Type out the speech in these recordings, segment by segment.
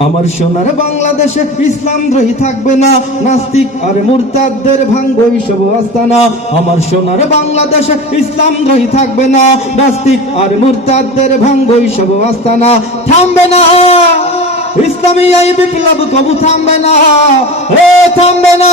আমার সোনার বাংলাদেশে ইসলাম দ্রোহী থাকবে না, নাস্তিক আর মুরতাদদের ভাঙ্গই সব আস্তানা আমার সোনার বাংলাদেশে ইসলাম দ্রোহী থাকবে না, নাস্তিক আর মুরতাদদের ভাঙ্গই সব আস্তানা থামবে না। ইসলামী এই বিপ্লব কবু থামবে না। এ, থামবে না।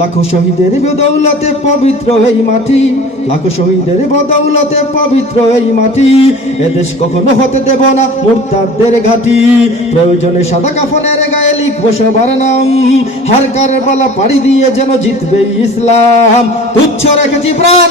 লাখো শহীদের বদৌলতে পবিত্র এই মাটি, লাখো শহীদের বদৌলতে পবিত্র এই মাটি। এদেশ কখনো হতে দেব না মুরতাদের ঘাটি। প্রয়োজনে সাদা কাফনের গায়ে লিখব সবার নাম। হারকার বালা পাড়ি দিয়ে যেন জিতবে ইসলাম। তুচ্ছ রেখেছি প্রাণ।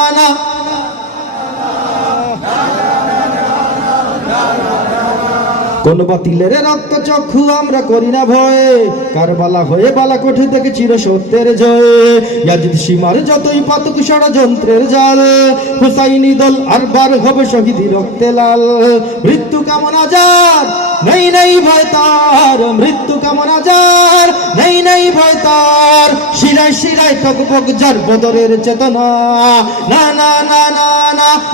কোন বাতিলের রক্ত চক্ষু আমরা করি না ভয়ে। কারবালা হয়ে বালা কোঠে থেকে চির সত্যের জয়ে। ইয়াজিদ সীমার যতই পাতক ষড়যন্ত্রের জাল। হুসাইনি দল আর বার হবে শহীদি রক্তে লাল। মৃত্যু কেমন আজাদ নেই নেই ভয় তার। মৃত্যু কেমন আজার নেই নেই ভয় তার। শিরায় শিরায় টক পক যার বদরের চেতনা। না না না না